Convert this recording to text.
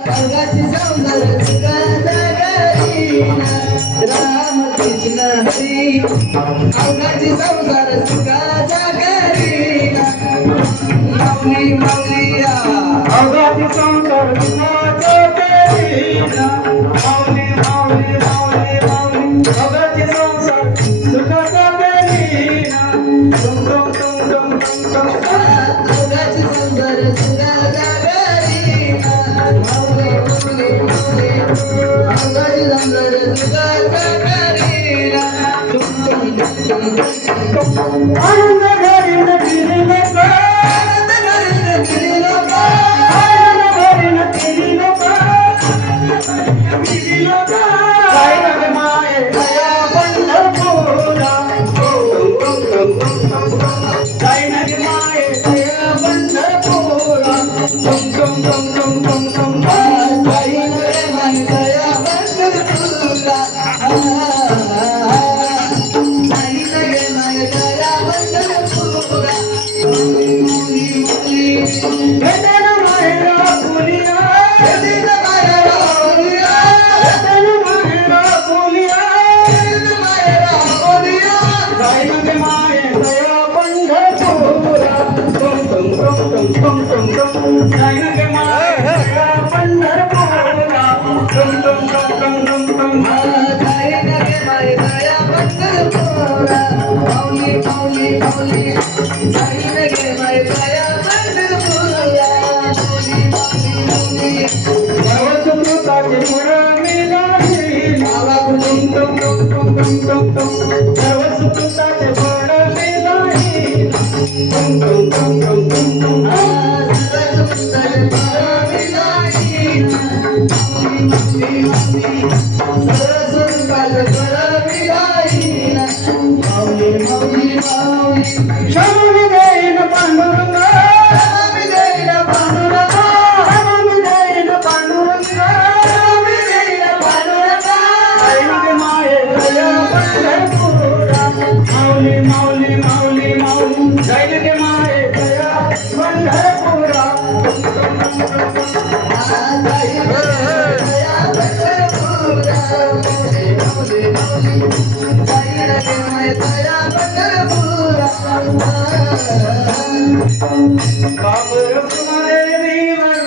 अवघाची सौंदर्य सुखाचा करीना राम कृष्ण हरी अवघाची संसार सुखाचा करीना माऊली माऊलिया अवघाची संसार सुखाचा करीना माऊली माऊली माऊली माऊली अवघाची संसार सुखाचा करीना तुम तुम तुम तुम तुम तुम अवघाची संसार सुखाचा करीना माऊली माऊली माऊली अवघाची संसार सुखाचा करीना तुम तुम तुम तुम तुम आनंद घरी नदी लोका आनंद घरी नदी लोका आनंद घरी नदी लोका नदी लोका काय रे माये दया पंढरपुरा काय रे माये दया पंढरपुरा तुम तुम तुम तुम तुम तुम काय रे माये दया पंढरपुरा बाबू